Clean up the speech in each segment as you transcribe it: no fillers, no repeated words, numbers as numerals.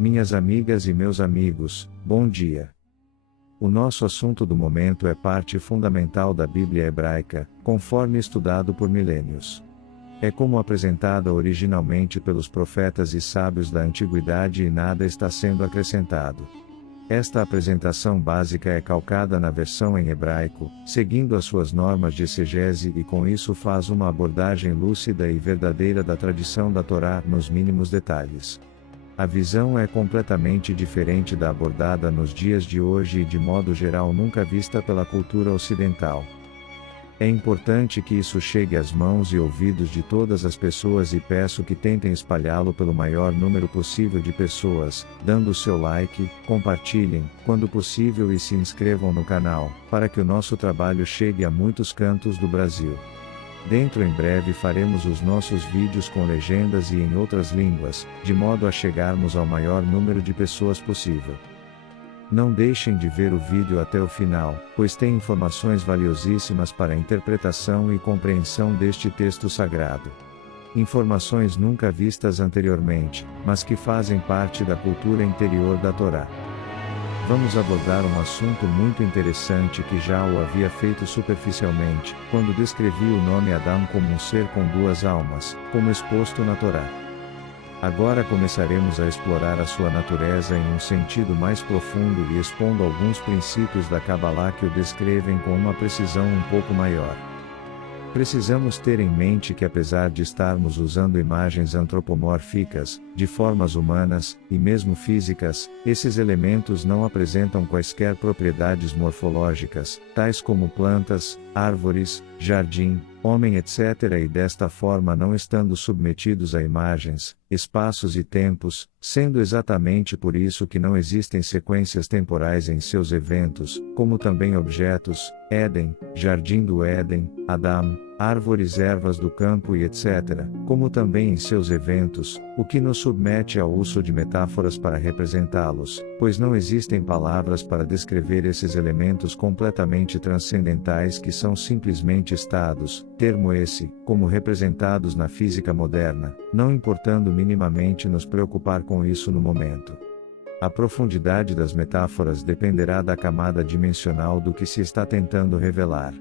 Minhas amigas e meus amigos, bom dia. O nosso assunto do momento é parte fundamental da Bíblia hebraica, conforme estudado por milênios. É como apresentada originalmente pelos profetas e sábios da antiguidade e nada está sendo acrescentado. Esta apresentação básica é calcada na versão em hebraico, seguindo as suas normas de exegese e com isso faz uma abordagem lúcida e verdadeira da tradição da Torá nos mínimos detalhes. A visão é completamente diferente da abordada nos dias de hoje e de modo geral nunca vista pela cultura ocidental. É importante que isso chegue às mãos e ouvidos de todas as pessoas e peço que tentem espalhá-lo pelo maior número possível de pessoas, dando o seu like, compartilhem, quando possível e se inscrevam no canal, para que o nosso trabalho chegue a muitos cantos do Brasil. Dentro em breve faremos os nossos vídeos com legendas e em outras línguas, de modo a chegarmos ao maior número de pessoas possível. Não deixem de ver o vídeo até o final, pois tem informações valiosíssimas para a interpretação e compreensão deste texto sagrado. Informações nunca vistas anteriormente, mas que fazem parte da cultura interior da Torá. Vamos abordar um assunto muito interessante que já o havia feito superficialmente, quando descrevi o nome Adão como um ser com duas almas, como exposto na Torá. Agora começaremos a explorar a sua natureza em um sentido mais profundo e expondo alguns princípios da Cabalá que o descrevem com uma precisão um pouco maior. Precisamos ter em mente que apesar de estarmos usando imagens antropomórficas, de formas humanas, e mesmo físicas, esses elementos não apresentam quaisquer propriedades morfológicas, tais como plantas, árvores, jardim, homem etc. e desta forma não estando submetidos a imagens, espaços e tempos, sendo exatamente por isso que não existem sequências temporais em seus eventos, como também objetos, Éden, Jardim do Éden, Adão, árvores ervas do campo e etc., como também em seus eventos, o que nos submete ao uso de metáforas para representá-los, pois não existem palavras para descrever esses elementos completamente transcendentais que são simplesmente estados, termo esse, como representados na física moderna, não importando minimamente nos preocupar com isso no momento. A profundidade das metáforas dependerá da camada dimensional do que se está tentando revelar.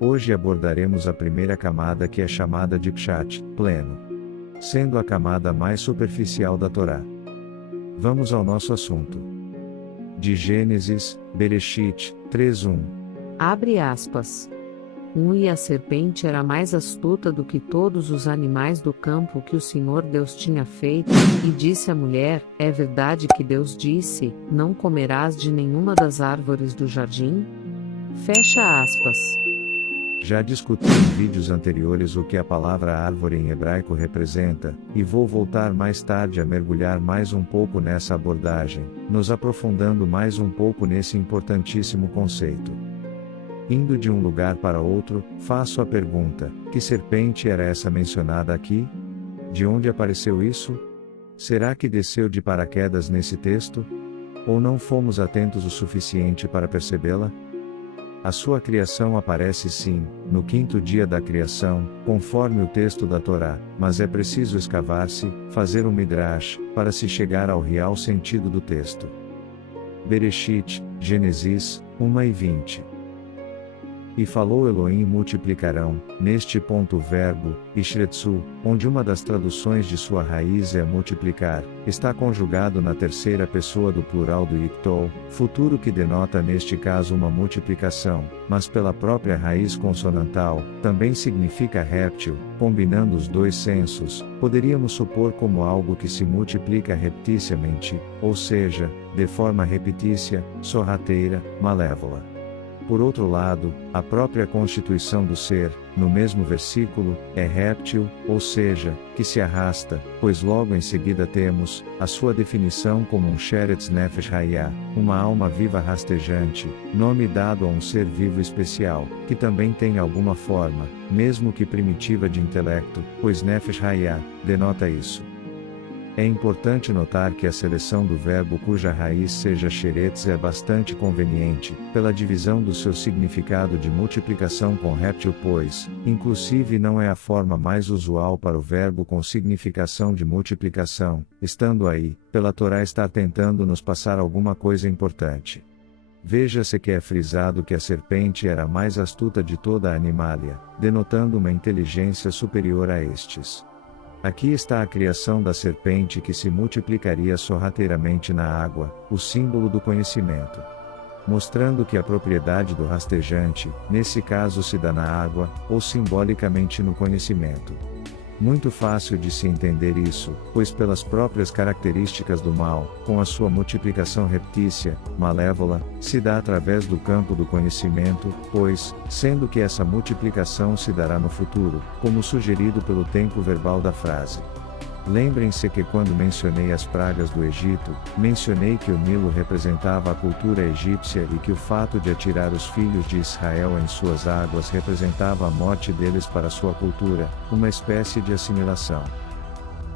Hoje abordaremos a primeira camada que é chamada de Pshat, pleno, sendo a camada mais superficial da Torá. Vamos ao nosso assunto. De Gênesis, Bereshit, 3:1. Abre aspas. E a serpente era mais astuta do que todos os animais do campo que o Senhor Deus tinha feito, e disse à mulher: é verdade que Deus disse, não comerás de nenhuma das árvores do jardim? Fecha aspas. Já discuti em vídeos anteriores o que a palavra árvore em hebraico representa, e vou voltar mais tarde a mergulhar mais um pouco nessa abordagem, nos aprofundando mais um pouco nesse importantíssimo conceito. Indo de um lugar para outro, faço a pergunta: que serpente era essa mencionada aqui? De onde apareceu isso? Será que desceu de paraquedas nesse texto? Ou não fomos atentos o suficiente para percebê-la? A sua criação aparece sim, no quinto dia da criação, conforme o texto da Torá, mas é preciso escavar-se, fazer um midrash, para se chegar ao real sentido do texto. Bereshit, Gênesis, 1:20. E falou Elohim multiplicarão, neste ponto o verbo, ishretsu, onde uma das traduções de sua raiz é multiplicar, está conjugado na terceira pessoa do plural do iktol, futuro que denota neste caso uma multiplicação, mas pela própria raiz consonantal, também significa réptil, combinando os dois sensos, poderíamos supor como algo que se multiplica repeticiamente, ou seja, de forma repetícia, sorrateira, malévola. Por outro lado, a própria constituição do ser, no mesmo versículo, é réptil, ou seja, que se arrasta, pois logo em seguida temos a sua definição como um sheretz nefesh hayah, uma alma viva rastejante, nome dado a um ser vivo especial, que também tem alguma forma, mesmo que primitiva de intelecto, pois nefesh hayah denota isso. É importante notar que a seleção do verbo cuja raiz seja xeretz é bastante conveniente, pela divisão do seu significado de multiplicação com réptil, pois, inclusive, não é a forma mais usual para o verbo com significação de multiplicação, estando aí, pela Torá estar tentando nos passar alguma coisa importante. Veja-se que é frisado que a serpente era a mais astuta de toda a animalia, denotando uma inteligência superior a estes. Aqui está a criação da serpente que se multiplicaria sorrateiramente na água, o símbolo do conhecimento. Mostrando que a propriedade do rastejante, nesse caso se dá na água, ou simbolicamente no conhecimento. Muito fácil de se entender isso, pois pelas próprias características do mal, com a sua multiplicação reptícia, malévola, se dá através do campo do conhecimento, pois, sendo que essa multiplicação se dará no futuro, como sugerido pelo tempo verbal da frase. Lembrem-se que quando mencionei as pragas do Egito, mencionei que o Nilo representava a cultura egípcia e que o fato de atirar os filhos de Israel em suas águas representava a morte deles para sua cultura, uma espécie de assimilação.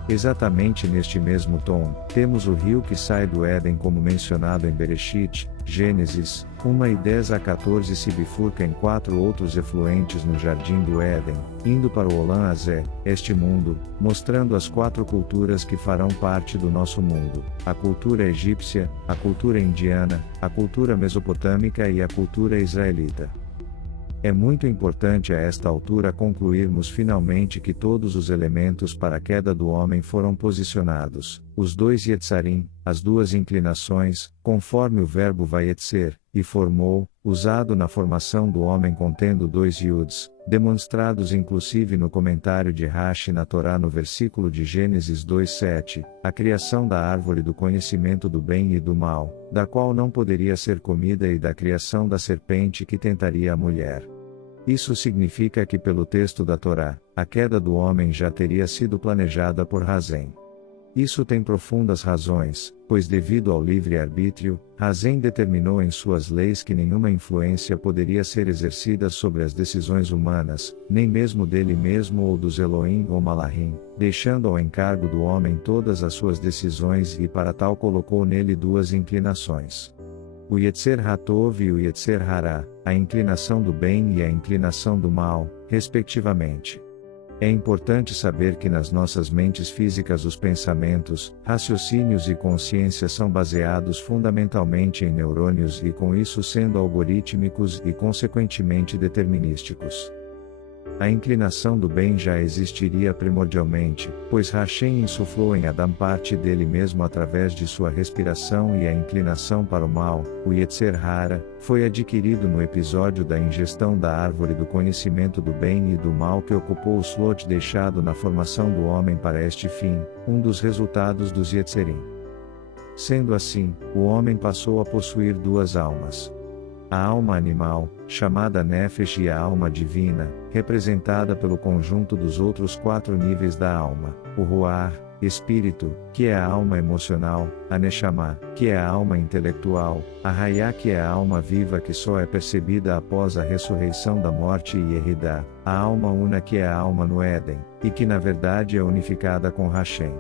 Exatamente neste mesmo tom, temos o rio que sai do Éden como mencionado em Bereshit, Gênesis, 1:10 a 14 se bifurca em 4 outros efluentes no jardim do Éden, indo para o Olam Azé, este mundo, mostrando as 4 culturas que farão parte do nosso mundo, a cultura egípcia, a cultura indiana, a cultura mesopotâmica e a cultura israelita. É muito importante a esta altura concluirmos finalmente que todos os elementos para a queda do homem foram posicionados, os 2 Yetzarim, as 2 inclinações, conforme o verbo vayetzer, e formou, usado na formação do homem contendo 2 Yuds, demonstrados inclusive no comentário de Rashi na Torá no versículo de Gênesis 2:7, a criação da árvore do conhecimento do bem e do mal, da qual não poderia ser comida e da criação da serpente que tentaria a mulher. Isso significa que pelo texto da Torá, a queda do homem já teria sido planejada por Hazem. Isso tem profundas razões, pois devido ao livre-arbítrio, Hazem determinou em suas leis que nenhuma influência poderia ser exercida sobre as decisões humanas, nem mesmo dele mesmo ou dos Elohim ou Malahim, deixando ao encargo do homem todas as suas decisões e para tal colocou nele 2 inclinações. O Yetzer Hatov e o Yetzer Hará, a inclinação do bem e a inclinação do mal, respectivamente. É importante saber que nas nossas mentes físicas os pensamentos, raciocínios e consciência são baseados fundamentalmente em neurônios e com isso sendo algorítmicos e consequentemente determinísticos. A inclinação do bem já existiria primordialmente, pois Hashem insuflou em Adão parte dele mesmo através de sua respiração e a inclinação para o mal, o Yetzer Hara, foi adquirido no episódio da ingestão da árvore do conhecimento do bem e do mal que ocupou o slot deixado na formação do homem para este fim, um dos resultados dos Yetzerim. Sendo assim, o homem passou a possuir 2 almas. A alma animal, chamada Nefesh e a alma divina, representada pelo conjunto dos outros 4 níveis da alma, o Ruach, espírito, que é a alma emocional, a Neshama, que é a alma intelectual, a Hayá que é a alma viva que só é percebida após a ressurreição da morte e Yeridá, a alma una que é a alma no Éden, e que na verdade é unificada com Hashem.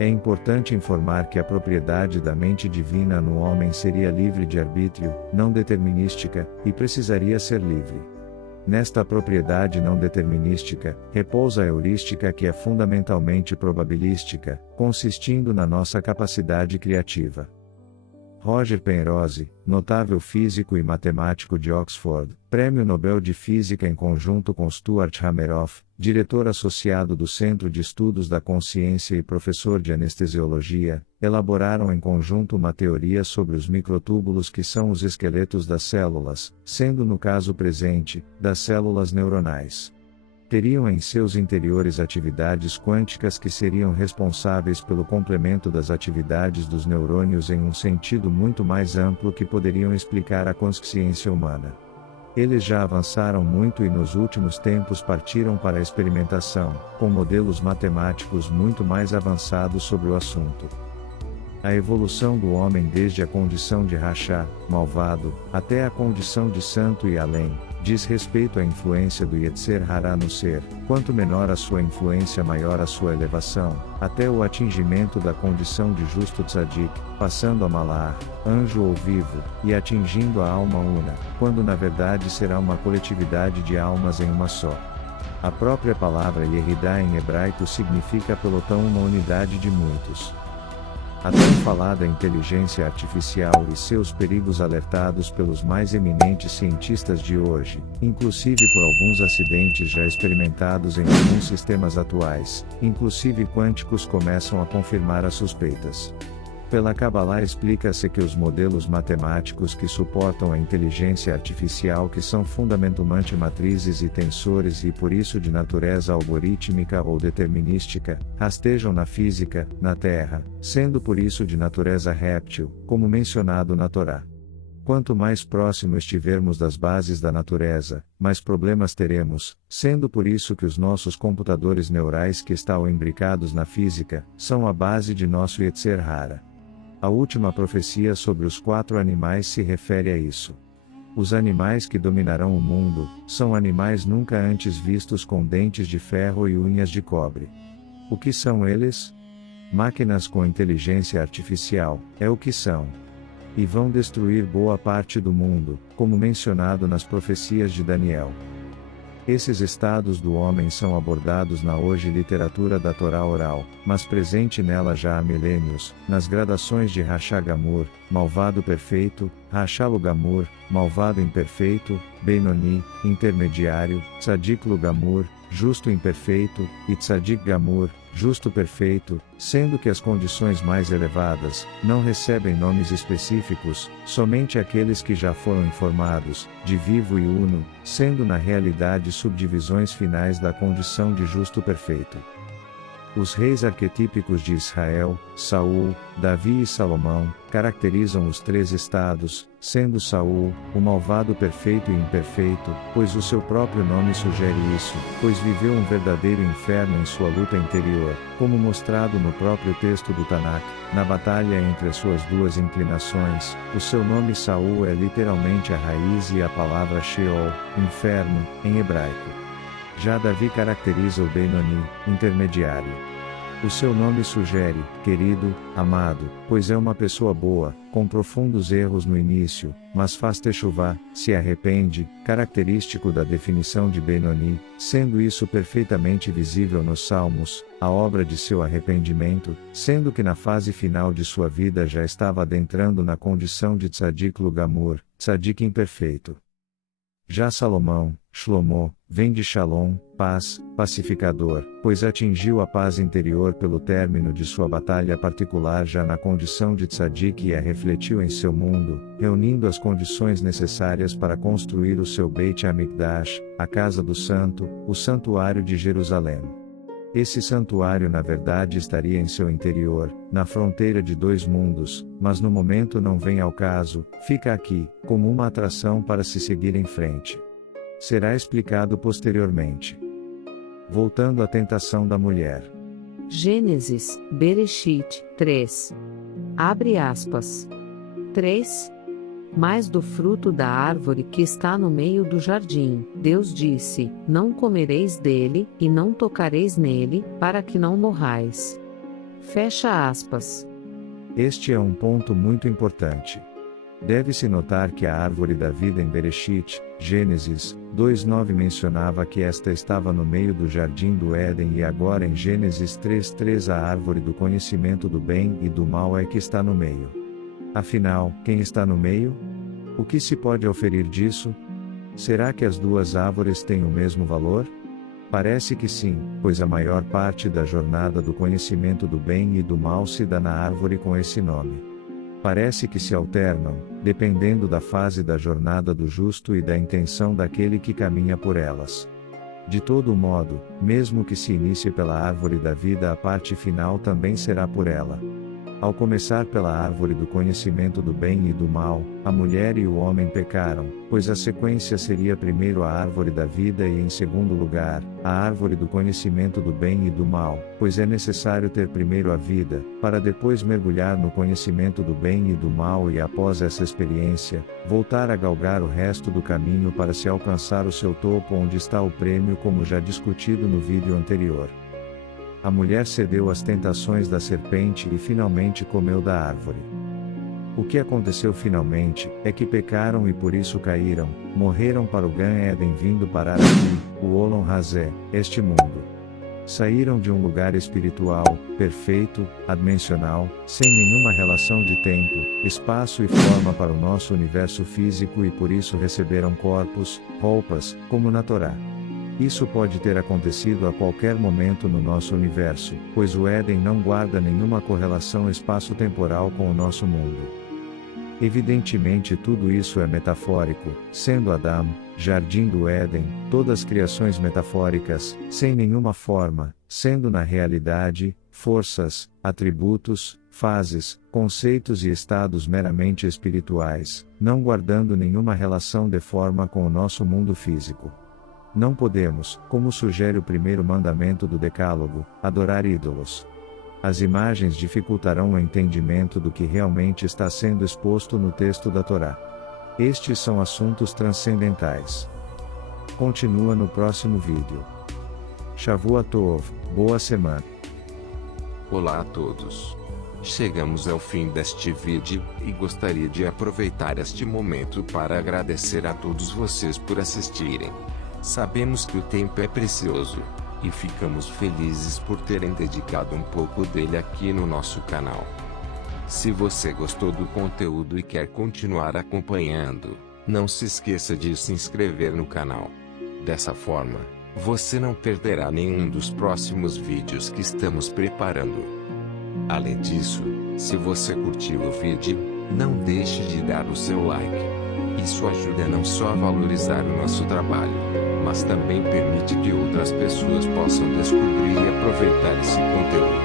É importante informar que a propriedade da mente divina no homem seria livre de arbítrio, não determinística, e precisaria ser livre. Nesta propriedade não determinística, repousa a heurística que é fundamentalmente probabilística, consistindo na nossa capacidade criativa. Roger Penrose, notável físico e matemático de Oxford, Prêmio Nobel de Física em conjunto com Stuart Hameroff, diretor associado do Centro de Estudos da Consciência e professor de anestesiologia, elaboraram em conjunto uma teoria sobre os microtúbulos que são os esqueletos das células, sendo no caso presente, das células neuronais. Teriam em seus interiores atividades quânticas que seriam responsáveis pelo complemento das atividades dos neurônios em um sentido muito mais amplo que poderiam explicar a consciência humana. Eles já avançaram muito e nos últimos tempos partiram para a experimentação, com modelos matemáticos muito mais avançados sobre o assunto. A evolução do homem desde a condição de rachá, malvado, até a condição de santo e além, diz respeito à influência do Yetzer Hará no ser, quanto menor a sua influência maior a sua elevação, até o atingimento da condição de justo tzadik, passando a malar, anjo ou vivo, e atingindo a alma una, quando na verdade será uma coletividade de almas em uma só. A própria palavra Yeridá em hebraico significa pelotão, uma unidade de muitos. A tão falada inteligência artificial e seus perigos alertados pelos mais eminentes cientistas de hoje, inclusive por alguns acidentes já experimentados em alguns sistemas atuais, inclusive quânticos, começam a confirmar as suspeitas. Pela Kabbalah explica-se que os modelos matemáticos que suportam a inteligência artificial, que são fundamentalmente matrizes e tensores e por isso de natureza algorítmica ou determinística, rastejam na física, na Terra, sendo por isso de natureza réptil, como mencionado na Torá. Quanto mais próximo estivermos das bases da natureza, mais problemas teremos, sendo por isso que os nossos computadores neurais que estão imbricados na física, são a base de nosso Yetzer Hara. A última profecia sobre os 4 animais se refere a isso. Os animais que dominarão o mundo, são animais nunca antes vistos com dentes de ferro e unhas de cobre. O que são eles? Máquinas com inteligência artificial, é o que são. E vão destruir boa parte do mundo, como mencionado nas profecias de Daniel. Esses estados do homem são abordados na hoje literatura da Torá oral, mas presente nela já há milênios, nas gradações de Rachá Gamur, malvado perfeito, Rachá Gamur, malvado imperfeito, Benoni, intermediário, Tzadik Gamur, justo imperfeito, e Tzadik Gamur, justo perfeito, sendo que as condições mais elevadas, não recebem nomes específicos, somente aqueles que já foram informados, de vivo e uno, sendo na realidade subdivisões finais da condição de justo perfeito. Os reis arquetípicos de Israel, Saul, Davi e Salomão, caracterizam os 3 estados, sendo Saul, o malvado perfeito e imperfeito, pois o seu próprio nome sugere isso, pois viveu um verdadeiro inferno em sua luta interior, como mostrado no próprio texto do Tanakh, na batalha entre as suas 2 inclinações. O seu nome Saul é literalmente a raiz e a palavra Sheol, inferno, em hebraico. Já Davi caracteriza o Benoni, intermediário. O seu nome sugere, querido, amado, pois é uma pessoa boa, com profundos erros no início, mas faz techuvá, se arrepende, característico da definição de Benoni, sendo isso perfeitamente visível nos Salmos, a obra de seu arrependimento, sendo que na fase final de sua vida já estava adentrando na condição de Tzadik Gamur, Tzadik imperfeito. Já Salomão, Shlomo, vem de Shalom, paz, pacificador, pois atingiu a paz interior pelo término de sua batalha particular já na condição de tzadik e a refletiu em seu mundo, reunindo as condições necessárias para construir o seu Beit HaMikdash, a casa do santo, o santuário de Jerusalém. Esse santuário na verdade estaria em seu interior, na fronteira de 2 mundos, mas no momento não vem ao caso, fica aqui, como uma atração para se seguir em frente. Será explicado posteriormente. Voltando à tentação da mulher. Gênesis, Bereshit, 3. Abre aspas. 3. Mas do fruto da árvore que está no meio do jardim, Deus disse: não comereis dele, e não tocareis nele, para que não morrais. Fecha aspas. Este é um ponto muito importante. Deve-se notar que a árvore da vida em Bereshit, Gênesis 2:9 mencionava que esta estava no meio do jardim do Éden e agora em Gênesis 3:3 a árvore do conhecimento do bem e do mal é que está no meio. Afinal, quem está no meio? O que se pode auferir disso? Será que as 2 árvores têm o mesmo valor? Parece que sim, pois a maior parte da jornada do conhecimento do bem e do mal se dá na árvore com esse nome. Parece que se alternam, dependendo da fase da jornada do justo e da intenção daquele que caminha por elas. De todo modo, mesmo que se inicie pela árvore da vida, a parte final também será por ela. Ao começar pela árvore do conhecimento do bem e do mal, a mulher e o homem pecaram, pois a sequência seria primeiro a árvore da vida e em segundo lugar, a árvore do conhecimento do bem e do mal, pois é necessário ter primeiro a vida, para depois mergulhar no conhecimento do bem e do mal e após essa experiência, voltar a galgar o resto do caminho para se alcançar o seu topo onde está o prêmio como já discutido no vídeo anterior. A mulher cedeu às tentações da serpente e finalmente comeu da árvore. O que aconteceu finalmente, é que pecaram e por isso caíram, morreram para o Gan Eden vindo parar aqui, o Olon Hazé, este mundo. Saíram de um lugar espiritual, perfeito, adimensional, sem nenhuma relação de tempo, espaço e forma para o nosso universo físico e por isso receberam corpos, roupas, como na Torá. Isso pode ter acontecido a qualquer momento no nosso universo, pois o Éden não guarda nenhuma correlação espaço-temporal com o nosso mundo. Evidentemente tudo isso é metafórico, sendo Adão, Jardim do Éden, todas criações metafóricas, sem nenhuma forma, sendo na realidade, forças, atributos, fases, conceitos e estados meramente espirituais, não guardando nenhuma relação de forma com o nosso mundo físico. Não podemos, como sugere o primeiro mandamento do Decálogo, adorar ídolos. As imagens dificultarão o entendimento do que realmente está sendo exposto no texto da Torá. Estes são assuntos transcendentais. Continua no próximo vídeo. Shavua Tov, boa semana. Olá a todos. Chegamos ao fim deste vídeo, e gostaria de aproveitar este momento para agradecer a todos vocês por assistirem. Sabemos que o tempo é precioso, e ficamos felizes por terem dedicado um pouco dele aqui no nosso canal. Se você gostou do conteúdo e quer continuar acompanhando, não se esqueça de se inscrever no canal. Dessa forma, você não perderá nenhum dos próximos vídeos que estamos preparando. Além disso, se você curtiu o vídeo, não deixe de dar o seu like. Isso ajuda não só a valorizar o nosso trabalho, mas também permite que outras pessoas possam descobrir e aproveitar esse conteúdo.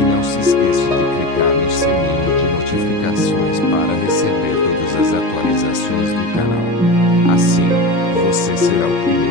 E não se esqueça de clicar no sininho de notificações para receber todas as atualizações do canal. Assim, você será o primeiro